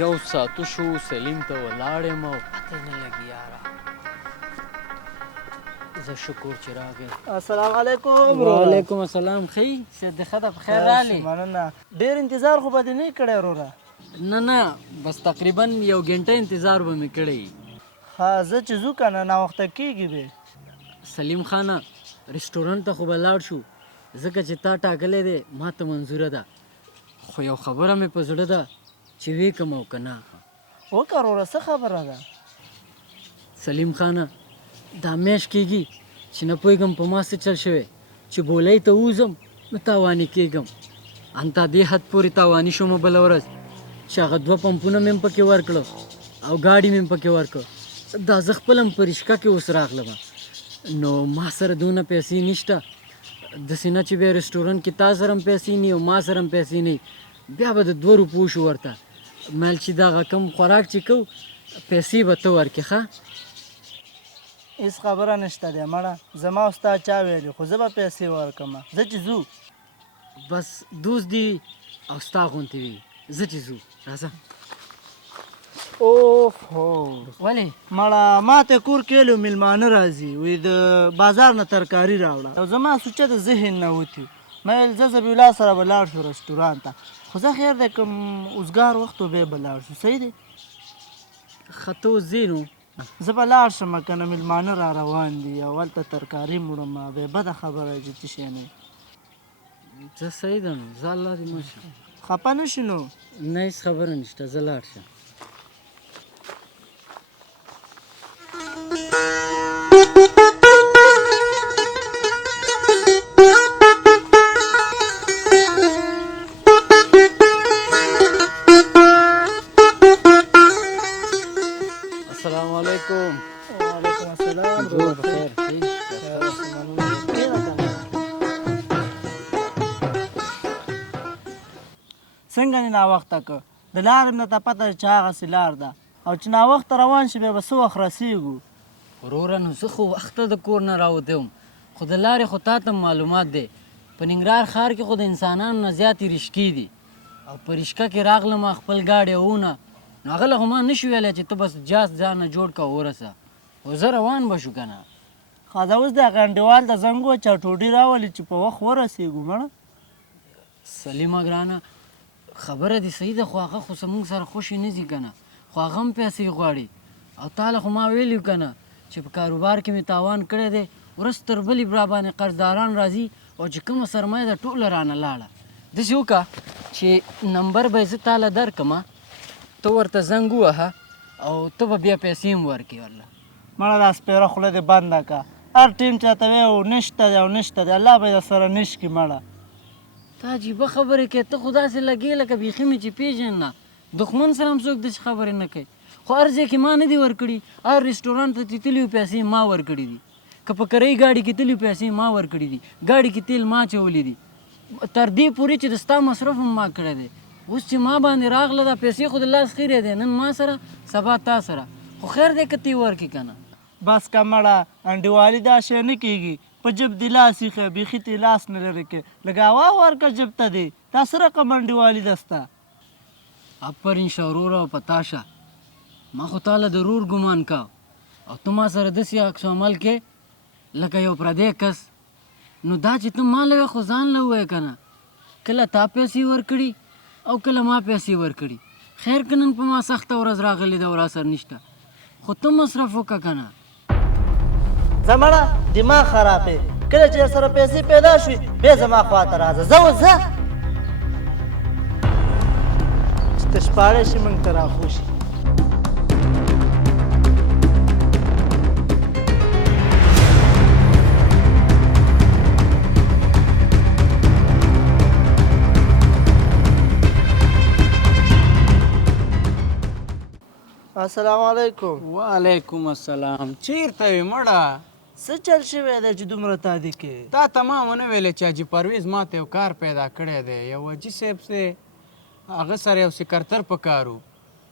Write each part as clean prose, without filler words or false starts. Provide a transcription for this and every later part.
یو ساعت شو سلیم ته ولاړ یم او پته نه لګي یاره. زه شکر چې راغی. السلام علیکم. وعلیکم السلام. ښې صدقه ده په خیر راغلې؟ مننه. ډېر انتظار خو به دې نه کړی وروره. نه بس تقریبا یو ګنټه انتظار به مې کړی. ها زه چې ځو که نه ناوخته کېږي به. سلیم خانه رسټورنټ ته خو به لاړ شو ځکه چې تا ټاکلی دی ما ته منظوره ده، خو یو خبره مې په زړه ده چې ویې کم او که نه. وکړه وروره څه خبره ده؟ سلیم خانه دا میاشت کېږي چې نه پوهېږم په ما څه چل شوی چې بولۍ ته ووځم نو تاواني کېږم. انته دې حد پورې تاواني شومه بله ورځ چې هغه 2 پمپونه مې هم پکې ورکړه او ګاډي مې هم پکې ورکړه. دا زه خپله هم په رشقه کې اوس راغلم نو ما سره دونه پیسې نشته. داسې نه چې بیا رسټورنټ کې تا سره هم پیسې نه او ما سره هم پیسې نه بیا به د 2 روپو شو ورته مل چې دغه کم خوراک چې کوو پیسې به ته ورکې ښه. هېڅ خبره نشته دی مړه، زما او ستا چا ویلي خو زه به پیسې ورکړم. زه چې ځو بس دوست دی او ستا غوندې وي. زه چې ځو راځه. اوهو ولې مړه ما ته کور کې ویلو میلمانه راځي وی د بازار نه ترکاري راوړه او زما سوچه د ذهن نه وتي ما ویل زه ذبیح الله سره به لاړ شو رسټورانټ ته، خو زه خیر دی کوم اوزګار وخت و بیا به لاړ شو. صحیح دی ښه ته اوس ځې نو زه به لاړ شم که نه میلمانه را روان دي او هلته ترکاري مړم بیا بده خبره چې څه شی نه ځه صحیح ده نو ځه الله دې مه شه. خفه نه شي نو. نه هېڅ خبره نشته زه لاړ شم. السلام علیکم. وعلیکم السلام. زور بخیر. څنګه دې ناوخته که د لارې نه ته پته چې هغسې لار ده او چې ناوخته روان شي بیا به څه وخت رسېږو. وروره نو زه خو وخته د کور نه راوتی وم خو د لارې خو تا ته معلومات دی په ننګرهار ښار کې خو د انسانانو نه زیاتې رشقې دي او په رشقه کې راغلم خپل ګاډی وونه نو هغه له خو ما نه شو ویلی چې ته بس جاس ځانه جوړ که ورسه خو زه روان به شو که نه. ښه دا اوس د هغه انډیوال ته زنګ وچه ټوډۍ راولي چې په وخت ورسېږو مړه. سلیمه ګرانه خبره دې صحیح ده خو هغه خو زموږ سره خوشې نه ځي که نه خو هغه هم پیسې غواړي او تا له خو ما ویلي که نه چې په کاروبار کې مې تاوان کړی دی ورځ تر بلې را باندې قرضداران راځي او چې کومه سرمایه ده ټوله رانه لاړه. داسې وکړه چې نمبر به یې زه تاله درکړم ته ورته زنګ ووهه او ته به بیا پیسې هم ورکړې والله. مړه دا سپېره خوله دې بنده که هر ټیم چاته وی او نشته دی او نشته دی الله به یې درسره نشکي مړه. تا عجیبه خبرې کوې ته خو داسې لګې لکه بیخي مې چې پېژنې نه دښمن سره هم څوک داسې خبرې نه کوي خو هر ځای کې ما نه دي ورکړي هر رسټورانټ ته چې تلي پیسې ما ورکړي دي که په کرۍ ګاډي کې تلي پیسې ما ورکړي دي ګاډي کې تیل ما چولی دي تر دې پورې چې د ستا مصرف هم ما کړی دی. اوس چې ما باندې راغله دا پیسې خو د لاس خیرې دی نن ما سره سبا تا سره خو خیر دی که تی ورکړي که نه. بس که مړه انډیوالي دا شی نه کېږي په جب دې لاس ایښی بیخي ته لاس نه لرې کې لږ هوا ورکړه جب ته دې دا څه رقم انډیوالي ده ستا. آفرین شه وروره او په تا شه ما خو تا له ضرور ګمان کا او ته ما سره داسې عکس عمل کې لکه یو پردی کس نو دا چې ته ما له خو ځان له ووایې که نه کله تا پیسې ورکړي او کله ما پیسې ورکړي خیر که نن په ما سخته ورځ راغلې ده او را سره نشته خو ته مصرف وکړه که نه. ځه مړه دماغ خراب یې کله چې سره پیسې پیدا شوي بیا زما خواته راځه. زه اوس ځه چې ته شپاړی شي موږ ته راخو شي. السلام علیکم. وعلیکم السلام. چیرته وې مړه؟ څه چل شوی دی چې دومره تادي کې؟ تا ته ما ونه ویلې چې حاجي پرویز ما ته یو کار پیدا کړی دی یو حاجي صاحب دی هغه سره یو سکرتر په کار و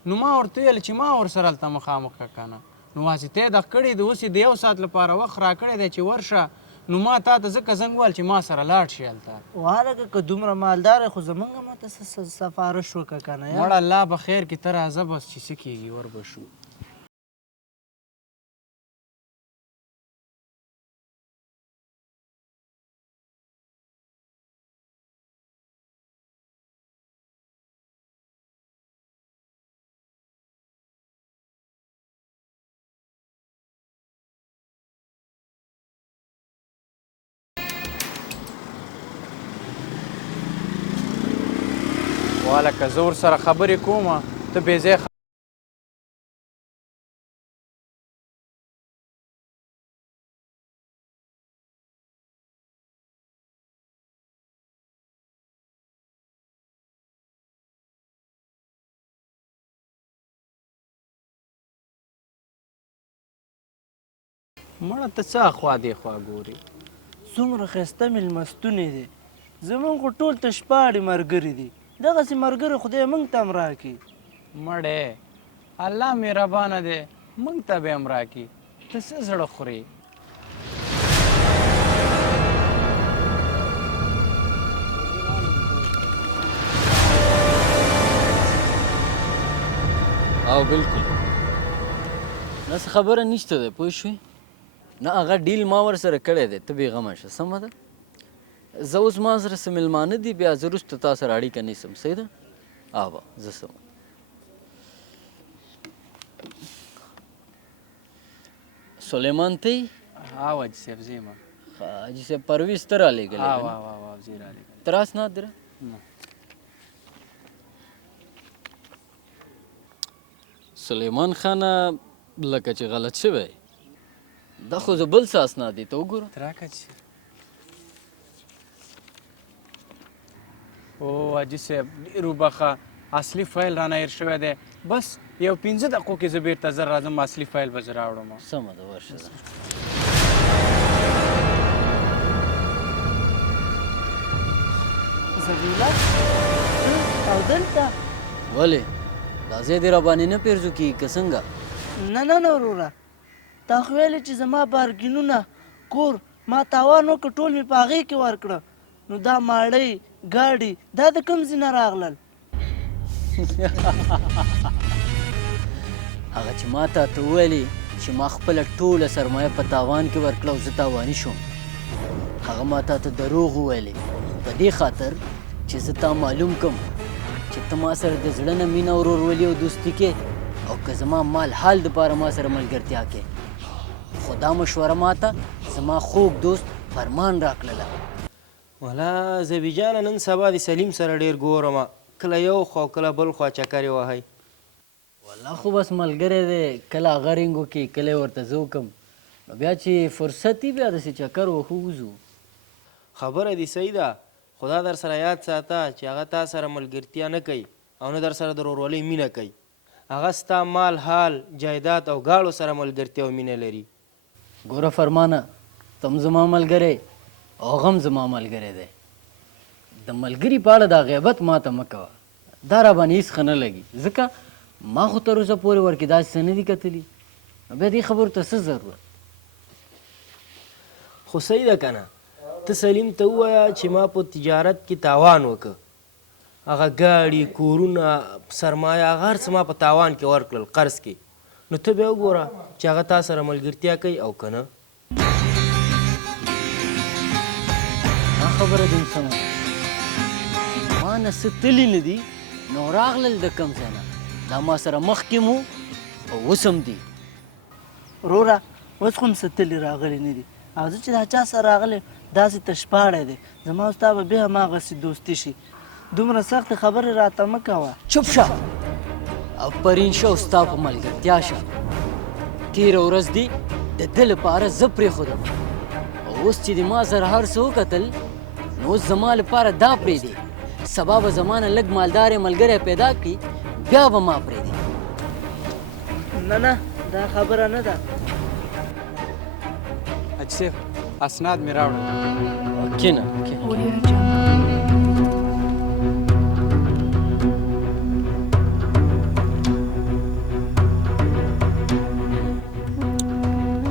نو ما ورته ویل چې ما ورسره هلته مخامخ که نه نو واسطه یې دغه کړې د اوس یې د 1 ساعت لپاره وخت راکړی دی چې ورشه نو ما تا ته ځکه زنګ وویل چې ما سره لاړ شي هلته وهلکه که دومره مالدار خو زمونږ ماته سفارش وکړه که نه یا مړه الله به خیر کې ته راځه بس چې څه کېږي ور به شو والکه زه ورسره خبرې کومه ته بې ځایه مړه ته څه اخوا دېخوا ګورې څومره ښایسته مېلمستونې دي زمونږ خو ټول تشپاړې ملګري دي دغسې ملګري خدای موږ ته هم راکړي مړې الله مهربانه دی موږ ته به هم راکړي ته څه زړه خورې او بالکل داسې خبره نشته دی پوه شوې نه هغه ډیل ما ورسره کړی دی ته بېغمه شه سمه ده زه اوس ما سره څه مېلمانه دي بیا زه وروسته تا سره اړیکه نیسم صحیح ده آبا زه سم سلیمان ته یې او حاجي صاحب زه یم حاجي صاحب پرویز ته رالیږلی او زه یې رالیږم تراس نادره سلیمان خانه لکه چې غلط شوی دا خو زه بل څه اسناد دي ته وګوره ته راکړه چې او حاجي صاحب ډېر وبخه اصلي فایل رانه هېر شوی دی بس یو 15 دقیقو کې زه بېرته زر راځم اصلي فایل به زه راوړم سمه ده ورشه ده زبیله او دلته ولې دا ځای دې راباندې نه پیرزو کېږي که څنګه نه نه نه وروره تا خو ویلې چې زما بارګینونه کور ما تاوان وکړ ټول مې په هغې کې ورکړه نو دا ماړۍ ګاډي دا د کوم ځای نه راغلل هغه چې ما ته وویلې چې ما خپله ټوله سرمایه په تاوان کې ورکړه او زه تاواني شوم هغه ما ته دروغ وویلې په دې خاطر چې زه تا معلوم کړم چې ته ما سره د زړه نه مینه ورورولي او دوستي کې او که زما مال حال دپاره ما سره ملګرتیا کې خو دا مشوره ما ته زما خوږ دوست فرمان راکړله والا زبی جانه نن سبا د سلیم سره ډېر ګورم کله یو خوا کله بل خوا چکرې وهئ والله خو بس ملګری دی کله هغه رینګو کې کله یې ورته زه وکړم نو بیا چې فرصت وي بیا داسې چکر وښو وځو خبره دې صحیح ده خدا در سره یاد ساته چې هغه تا سره ملګرتیا نه کوي او نه در سره د ورورولۍ مینه کوي هغه ستا مال حال جایداد او گاړو سره ملګرتیا او مینه لري ګوره فرمانه تم زما ملګری او هغه هم زما ملګری دی د ملګري په اړه دا غیبت ما ته مه کوه دا راباندې هېڅ ښه نه لګي ځکه ما خو تر اوسه پورې ورکې داسې څه نه دي کتلي نو بیا دې خبرو ته څه ضرورت خو صحیح ده که نه ته سلیم ته ووایه چې ما په تجارت کې تاوان وکړه هغه ګاډي کورونه سرمایه هغه هر څه ما په تاوان کې ورکړل قرض کې نو ته بیا وګوره چې هغه تا سره ملګرتیا کوي او که نه دا خبره دې سمه ده ما نه څه تلي نه دي نو راغلل د کوم ځای نه دا ما سره مخکې مو او اوس هم دي وروره اوس خو هم څه تلي راغلي نه دي او زه چې دا چا سره راغلی داسې تشپاړی دی زما او ستا به بیا هماغسې دوستي شي دومره سختې خبرې راته مه کوه چوپ شه افرین شه او ستا په ملګرتیا شه تېره ورځ دي د ده لپاره زه پرېښودم او اوس چې د ما سره هر څه وکتل نو اوس زما لپاره دا پرېږدې سبا به زما نه لږ مالدارې ملګری پیدا کړي بیا به ما پرېږدې نه نه دا خبره نه ده حاجي صاحب اسناد مې راوړل کینه Audio Jungle.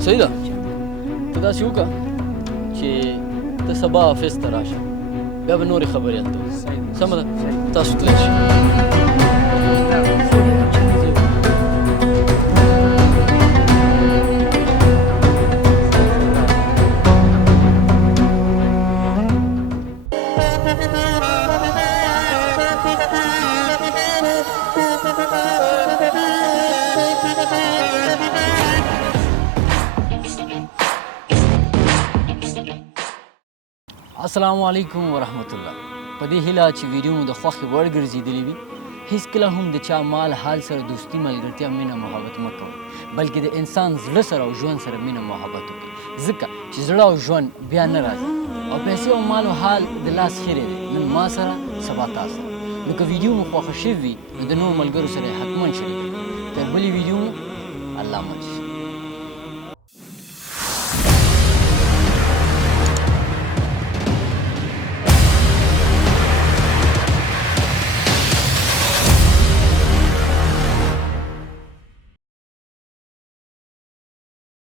صحیح ده ته داسې وکړه چې سبا افس ته راشه بیا به نورې خبرې هلته وکړو سمه ده تاسو تللی شئ السلام علیکم ورحمت الله په دې هیله چې ویډیو مو د خوښې وړ ګرځېدلې وي هیڅکله هم د چا مال حال سره دوستي ملګرتیا مینه محبت مه کوئ بلکې د انسان زړه سره او ژوند سره مینه محبت وکړئ ځکه چې زړه او ژوند بیا نه راځي او پیسې او مال او حال د لاس خیرې دی نن ما سره سبا تا سره نو که ویډیو مو خوښه شوې وي نو د نورو ملګرو سره یې حتما شریک کړئ تر بلې ویډیو مو الله مل شي